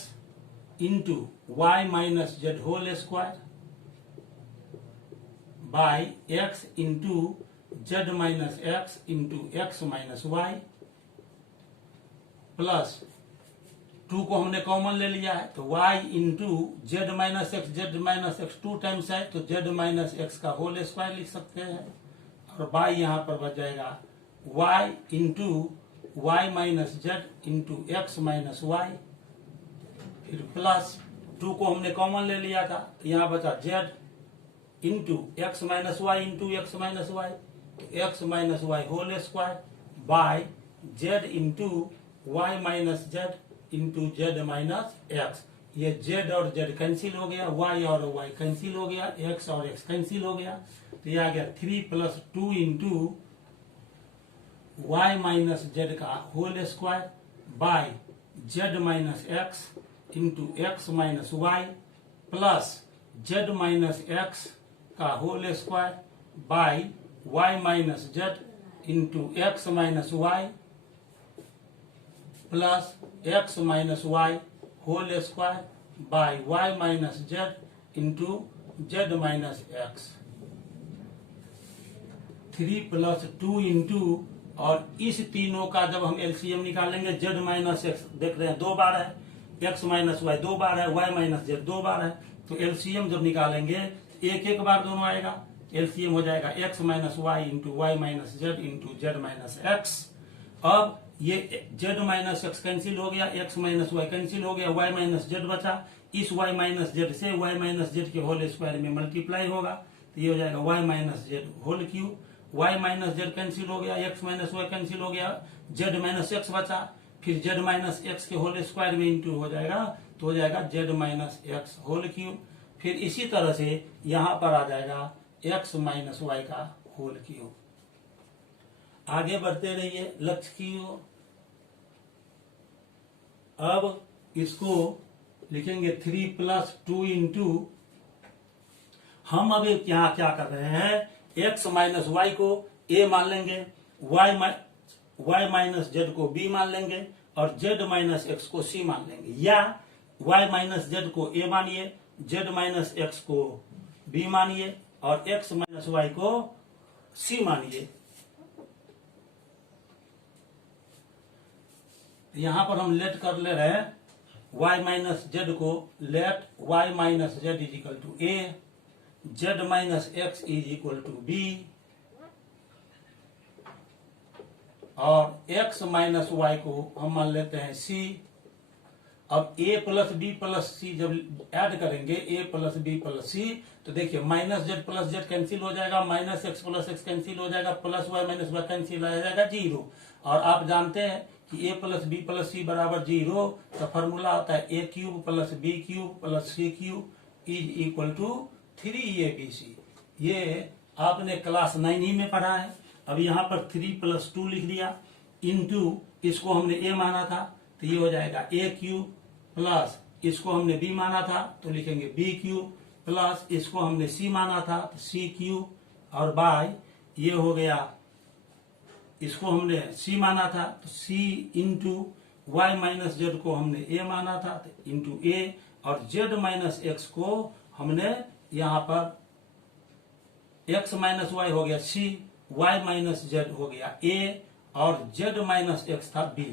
into y minus z whole square by x into z minus x into x minus y, plus 2 को हमने कॉमन ले लिया है, तो y into z minus x 2 times है, तो जेड माइनस एक्स का होल स्क्वायर लिख सकते हैं, और y यहाँ पर बच जाएगा y into y minus z into x minus y. फिर प्लस 2 को हमने कॉमन ले लिया था, तो यहाँ बचा z into x minus y into x minus y, तो x minus y whole square by z into y minus z into z minus x. ये z और z कैंसिल हो गया, y और y कैंसिल हो गया, x और x cancel हो गया, तो ये आ गया 3 plus 2 into y minus z का whole square by z minus x into x minus y, plus z minus x का whole square by y minus z into x minus y, plus x minus y whole square by y minus z into z minus x, 3 + 2 into, और इस तीनों का जब हम LCM निकालेंगे, Z minus x देख रहे हैं 2 बार है, एक्स माइनस वाई 2 बार है, वाई माइनस जेड 2 बार है, तो एलसीएम जब निकालेंगे एक एक बार दोनों आएगा, एलसीएम हो जाएगा x minus y into y minus z into z minus x. अब ये जेड माइनस एक्स कैंसिल हो गया, एक्स माइनस वाई कैंसिल हो गया, वाई माइनस जेड बचा, इस वाई माइनस जेड से वाई माइनस जेड के होल स्क्वायर में मल्टीप्लाई होगा, तो ये हो जाएगा y minus z whole cube, y minus z cancel हो गया, एक्स माइनस वाई कैंसिल हो गया, जेड माइनस एक्स बचा, फिर जेड माइनस एक्स के होल स्क्वायर में इंटू हो जाएगा, तो हो जाएगा z minus x whole cube. फिर इसी तरह से यहां पर आ जाएगा एक्स माइनस वाई का होल क्यूब। आगे बढ़ते रहिए लक्ष्य की ओर। अब इसको लिखेंगे 3 + 2 इंटू, हम अब यहाँ क्या कर रहे हैं, एक्स माइनस वाई को ए मान लेंगे, वाई माइनस जेड को बी मान लेंगे, और जेड माइनस एक्स को सी मान लेंगे, या वाई माइनस जेड को ए मानिए, जेड माइनस एक्स को बी मानिए, और एक्स माइनस वाई को सी मानिए। यहां पर हम लेट कर ले रहे हैं, वाई माइनस जेड को let y minus z is equal to a, z minus x is equal to b, और एक्स माइनस वाई को हम मान लेते हैं सी। अब a + b + c जब ऐड करेंगे, a + b + c, तो देखिए minus z plus z cancel हो जाएगा, minus x plus x cancel हो जाएगा, plus y minus y cancel हो जाएगा 0। और आप जानते हैं कि a + b + c बराबर 0, तो फॉर्मूला होता है a³ + b³ + c³ is equal to 3abc। ये आपने क्लास 9 ही में पढ़ा है। अब यहाँ पर 3 + 2 लिख दिया, इंटू इसको हमने a माना था, तो ये हो जाएगा a³ प्लस इसको हमने b माना था, तो लिखेंगे b³ प्लस इसको हमने c माना था, तो c³, और बाय ये हो गया, इसको हमने c माना था, तो c into y minus z को हमने a माना था, तो इंटू a, और जेड माइनस एक्स को हमने यहां पर x माइनस वाई हो गया c, वाई माइनस जेड हो गया a, और जेड माइनस एक्स था b।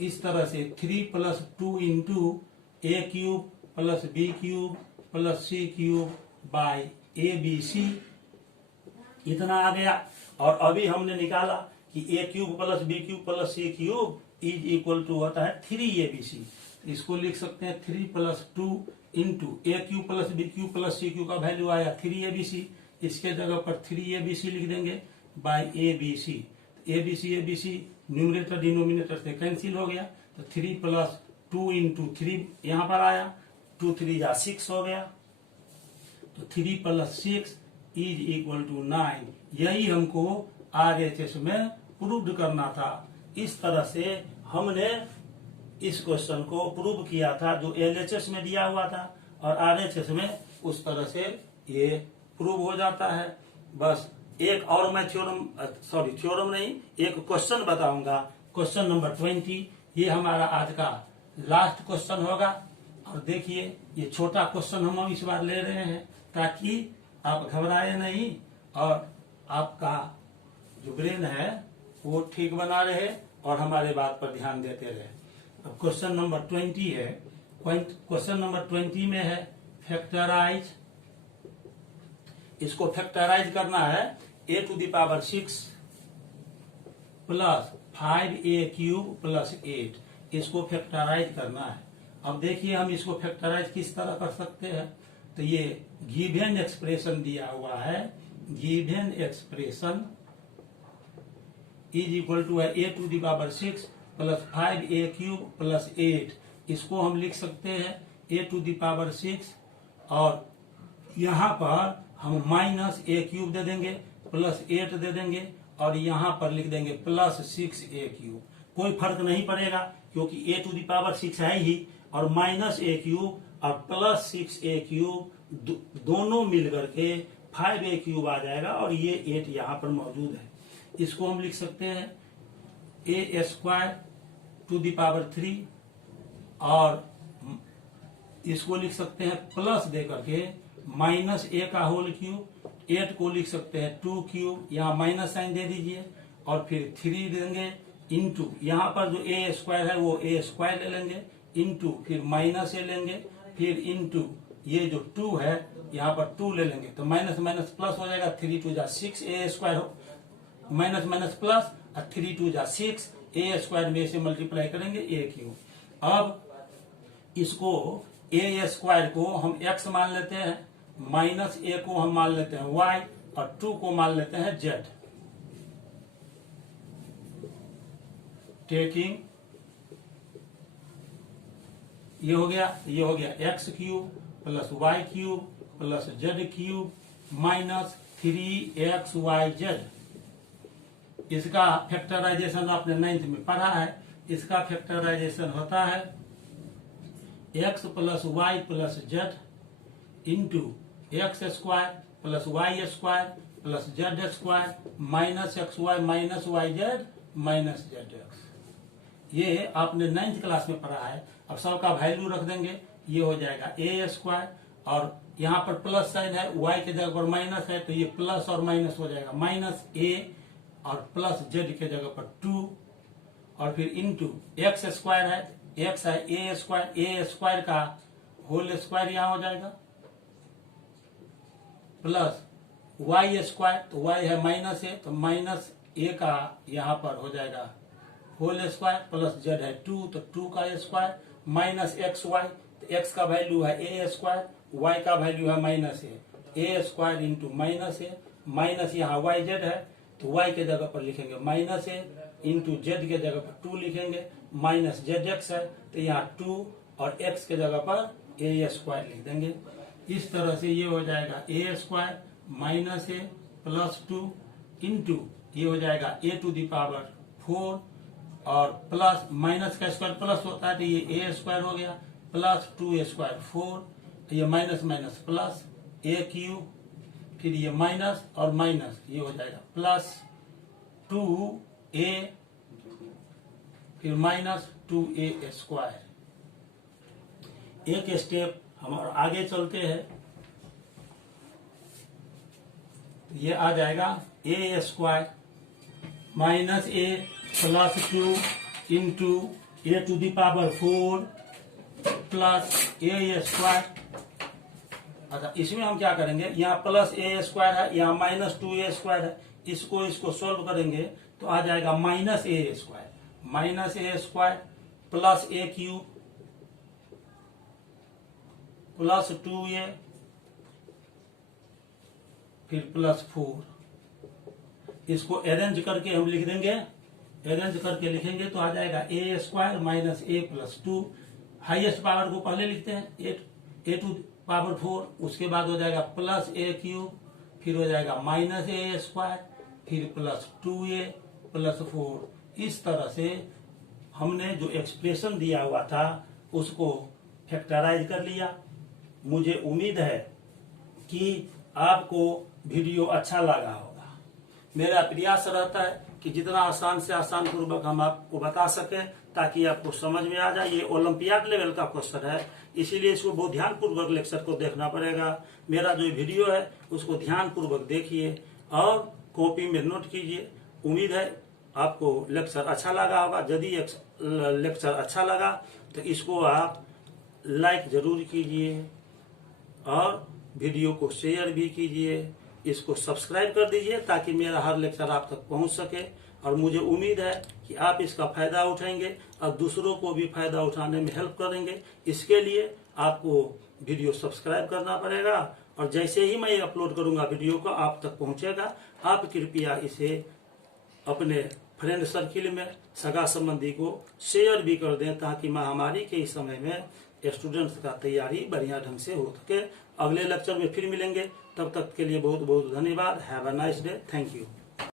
इस तरह से 3 + 2 into a³ + b³ + c³ bye abc, इतना आ गया। और अभी हमने निकाला कि a³ + b³ + c³ is equal to होता है 3abc। इसको लिख सकते हैं 3 + 2 इंटू a³ + b³ + c³ का वैल्यू आया 3abc, इसके जगह पर 3abc लिख देंगे by abc। abc numerator denominator से कैंसिल हो गया, तो 3 + 2 इंटू 3 यहां पर आया, 2 3 जा 6 हो गया, तो 3 + 6 इज इक्वल टू 9। यही हमको RHS में प्रूव करना था। इस तरह से हमने इस क्वेश्चन को प्रूव किया था, जो LHS में दिया हुआ था, और RHS में उस तरह से ये प्रूव हो जाता है। बस एक और मैं थ्योरम नहीं, एक क्वेश्चन बताऊंगा, क्वेश्चन नंबर 20। ये हमारा आज का लास्ट क्वेश्चन होगा। और देखिए, ये छोटा क्वेश्चन हम इस बार ले रहे हैं, ताकि आप घबराए नहीं और आपका जो ब्रेन है वो ठीक बना रहे और हमारे बात पर ध्यान देते रहे। अब क्वेश्चन नंबर 20 है। क्वेश्चन नंबर 20 में है फैक्टराइज। इसको फैक्टराइज करना है a⁶ प्लस 5a³ प्लस 8, इसको फैक्टराइज करना है। अब देखिए हम इसको फैक्टराइज किस तरह कर सकते हैं। तो ये गिवन एक्सप्रेशन दिया हुआ है, given expression is equal to है a⁶ प्लस 5a³ प्लस 8, इसको हम लिख सकते हैं a⁶, और यहां पर हम -a³ दे देंगे, प्लस 8 दे देंगे, और यहां पर लिख देंगे प्लस 6a³। कोई फर्क नहीं पड़ेगा, क्योंकि a⁶ है ही, और -a³ और प्लस 6a³ दोनों मिलकर के 5a³ आ जाएगा, और ये 8 यहां पर मौजूद है। इसको हम लिख सकते हैं a² टू द पावर 3, और इसको लिख सकते हैं प्लस दे करके माइनस ए का होल क्यूब, 8 को लिख सकते हैं 2 क्यूब, यहाँ माइनस साइन दे दीजिए और फिर 3 देंगे इंटू यहाँ पर जो ए स्क्वायर है वो ए स्क्वायर ले लेंगे इंटू फिर माइनस ए लेंगे फिर इंटू ये जो 2 है यहाँ पर 2 ले लेंगे तो माइनस माइनस प्लस हो जाएगा 3 2 जा 6 ए स्क्वायर माइनस माइनस प्लस और 3 2 जा 6 ए स्क्वायर में से मल्टीप्लाई करेंगे ए क्यूब। अब इसको ए स्क्वायर को हम एक्स मान लेते हैं, माइनस ए को हम मान लेते हैं वाई और 2 को मान लेते हैं जेड। टेकिंग ये हो गया x cube plus y cube plus z cube minus 3xyz। इसका फैक्टराइजेशन आपने 9th में पढ़ा है। इसका फैक्टराइजेशन होता है x plus y plus z into x square plus y square plus z square minus x y minus y z minus z x. ये आपने 9th क्लास में पढ़ा है। अब सबका वैल्यू रख देंगे, ये हो जाएगा ए स्क्वायर और यहाँ पर प्लस साइन है, y के जगह पर माइनस है तो ये प्लस और माइनस हो जाएगा, माइनस ए और प्लस जेड के जगह पर 2 और फिर इंटू एक्स स्क्वायर है, एक्स है ए स्क्वायर का होल स्क्वायर यहाँ हो जाएगा प्लस वाई स्क्वायर तो वाई है माइनस ए तो माइनस ए का यहाँ पर हो जाएगा होल स्क्वायर प्लस जेड है 2 तो 2 का स्क्वायर माइनस एक्स वाई तो एक्स का वैल्यू है ए स्क्वायर वाई का वैल्यू है माइनस ए स्क्वायर इंटू माइनस ए माइनस यहाँ वाई जेड है तो वाई के जगह पर लिखेंगे माइनस ए इंटू जेड के जगह पर 2 लिखेंगे माइनस जेड एक्स है तो यहाँ 2 और एक्स के जगह पर ए स्क्वायर लिख देंगे। इस तरह से ये हो जाएगा a square minus a plus 2 into ये हो जाएगा ए टू द पावर 4 और प्लस माइनस का स्क्वायर प्लस होता है तो ये ए स्क्वायर हो गया प्लस 2 स्क्वायर 4 ये माइनस माइनस प्लस ए क्यूब फिर ये माइनस और माइनस ये हो जाएगा प्लस 2a फिर माइनस 2a स्क्वायर। एक स्टेप हम और आगे चलते हैं, ये आ जाएगा a square minus a plus 2 into a to the power 4 plus a square. अच्छा इसमें हम क्या करेंगे, यहाँ प्लस ए स्क्वायर है यहाँ माइनस 2a स्क्वायर है, इसको सोल्व करेंगे तो आ जाएगा माइनस ए स्क्वायर प्लस ए क्यूब प्लस 2a फिर प्लस 4। इसको अरेंज करके हम लिख देंगे, अरेंज करके लिखेंगे तो आ जाएगा a square minus a plus 2। Highest power को पहले लिखते हैं ए टू पावर 4, उसके बाद हो जाएगा प्लस ए क्यूब फिर हो जाएगा माइनस ए स्क्वायर फिर प्लस 2a प्लस 4। इस तरह से हमने जो एक्सप्रेशन दिया हुआ था उसको फैक्टराइज कर लिया। मुझे उम्मीद है कि आपको वीडियो अच्छा लगा होगा। मेरा प्रयास रहता है कि जितना आसान से आसान पूर्वक हम आपको बता सके ताकि आपको समझ में आ जाए। ये ओलंपियाड लेवल का क्वेश्चन है, इसीलिए इसको बहुत ध्यान पूर्वक लेक्चर को देखना पड़ेगा। मेरा जो वीडियो है उसको ध्यान पूर्वक देखिए और कॉपी में नोट कीजिए। उम्मीद है आपको लेक्चर अच्छा लगा होगा। यदि लेक्चर अच्छा लगा तो इसको आप लाइक जरूर कीजिए और वीडियो को शेयर भी कीजिए। इसको सब्सक्राइब कर दीजिए ताकि मेरा हर लेक्चर आप तक पहुंच सके और मुझे उम्मीद है कि आप इसका फायदा उठाएंगे और दूसरों को भी फायदा उठाने में हेल्प करेंगे। इसके लिए आपको वीडियो सब्सक्राइब करना पड़ेगा और जैसे ही मैं अपलोड करूंगा वीडियो को आप तक पहुंचेगा। आप कृपया इसे अपने फ्रेंड सर्किल में सगा संबंधी को शेयर भी कर दें ताकि महामारी के इस समय में स्टूडेंट्स का तैयारी बढ़िया ढंग से हो सके। अगले लेक्चर में फिर मिलेंगे, तब तक के लिए बहुत बहुत धन्यवाद। Have a nice day. Thank you.